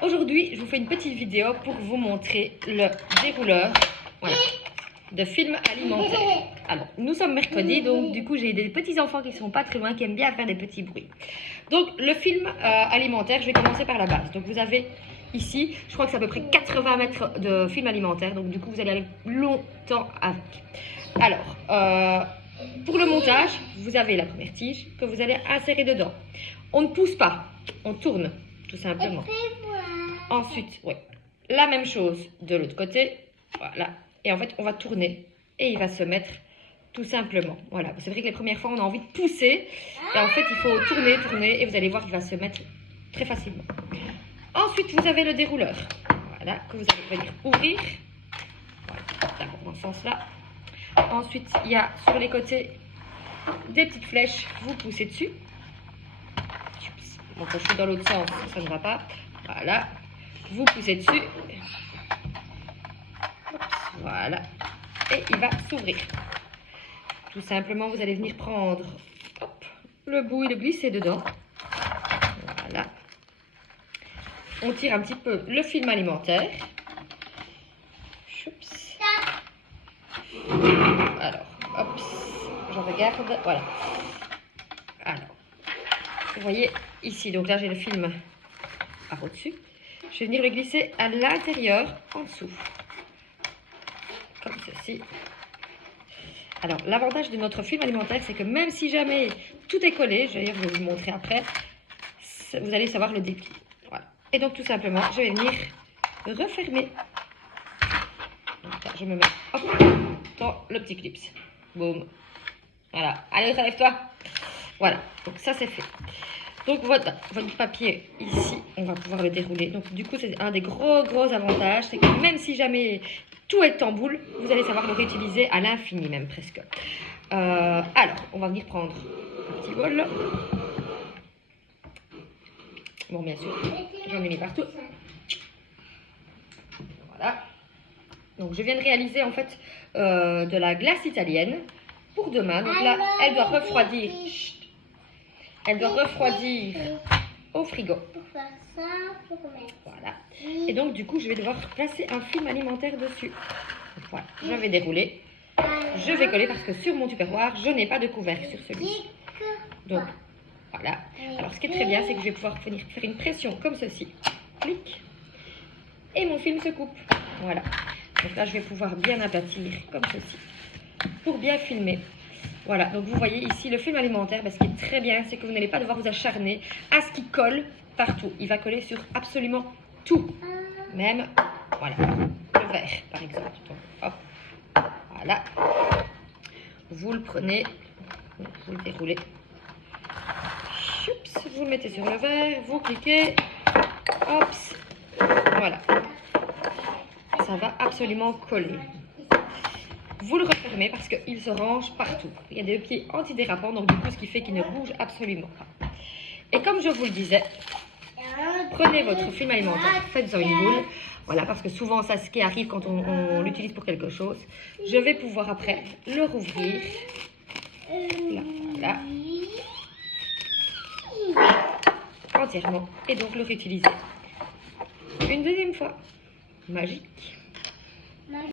Aujourd'hui, je vous fais une petite vidéo pour vous montrer le dérouleur de film alimentaire. Alors, nous sommes mercredi, donc du coup, j'ai des petits enfants qui ne sont pas très loin, qui aiment bien faire des petits bruits. Donc, le film alimentaire, je vais commencer par la base. Donc, vous avez ici, je crois que c'est à peu près 80 mètres de film alimentaire. Donc, du coup, vous allez aller longtemps avec. Alors, pour le montage, vous avez la première tige que vous allez insérer dedans. On ne pousse pas, on tourne, tout simplement. Ensuite, oui, la même chose de l'autre côté. Voilà. Et en fait, on va tourner et il va se mettre tout simplement. Voilà. C'est vrai que les premières fois, on a envie de pousser. Et en fait, il faut tourner, tourner. Et vous allez voir qu'il va se mettre très facilement. Ensuite, vous avez le dérouleur. Voilà. Que vous allez venir ouvrir. Voilà. D'abord dans ce sens-là. Ensuite, il y a sur les côtés des petites flèches. Vous poussez dessus. Bon, quand je suis dans l'autre sens, ça ne va pas. Voilà. Vous poussez dessus. Voilà. Et il va s'ouvrir. Tout simplement, vous allez venir prendre le bout et le glisser dedans. Voilà. On tire un petit peu le film alimentaire. Choups. Alors, hop, je regarde. Voilà. Alors, vous voyez ici, donc là j'ai le film par au-dessus. Je vais venir le glisser à l'intérieur, en dessous. Comme ceci. Alors, l'avantage de notre film alimentaire, c'est que même si jamais tout est collé, je vais vous montrer après, vous allez savoir le déplier. Voilà. Et donc, tout simplement, je vais venir refermer. Donc, là, je me mets dans le petit clips. Boum. Voilà. Allez, relève-toi. Voilà. Donc, ça, c'est fait. Donc, votre papier, ici, on va pouvoir le dérouler. Donc, du coup, c'est un des gros avantages. C'est que même si jamais tout est en boule, vous allez savoir le réutiliser à l'infini, même presque. Alors, on va venir prendre un petit bol. Bon, bien sûr, j'en ai mis partout. Voilà. Donc, je viens de réaliser, en fait, de la glace italienne pour demain. Donc là, elle doit refroidir. Chut. Elle doit refroidir au frigo. Voilà. Et donc, du coup, je vais devoir placer un film alimentaire dessus. Voilà. Je vais dérouler. Je vais coller parce que sur mon tupperware, je n'ai pas de couvercle sur celui-ci. Donc, voilà. Alors, ce qui est très bien, c'est que je vais pouvoir venir faire une pression comme ceci. Clic. Et mon film se coupe. Voilà. Donc là, je vais pouvoir bien aplatir comme ceci pour bien filmer. Voilà, donc vous voyez ici le film alimentaire, ce qui est très bien, c'est que vous n'allez pas devoir vous acharner à ce qu'il colle partout. Il va coller sur absolument tout. Même, voilà, le verre, par exemple. Donc, hop, voilà. Vous le prenez, vous le déroulez. Choups, vous le mettez sur le verre, vous cliquez. Hop, voilà. Ça va absolument coller. Vous le refermez parce qu'il se range partout. Il y a des pieds antidérapants, donc du coup, ce qui fait qu'il ne bouge absolument pas. Et comme je vous le disais, prenez votre film alimentaire, faites-en une boule. Voilà, parce que souvent, ça, ce qui arrive quand on l'utilise pour quelque chose. Je vais pouvoir après le rouvrir. Là, entièrement. Et donc le réutiliser une deuxième fois. Magique.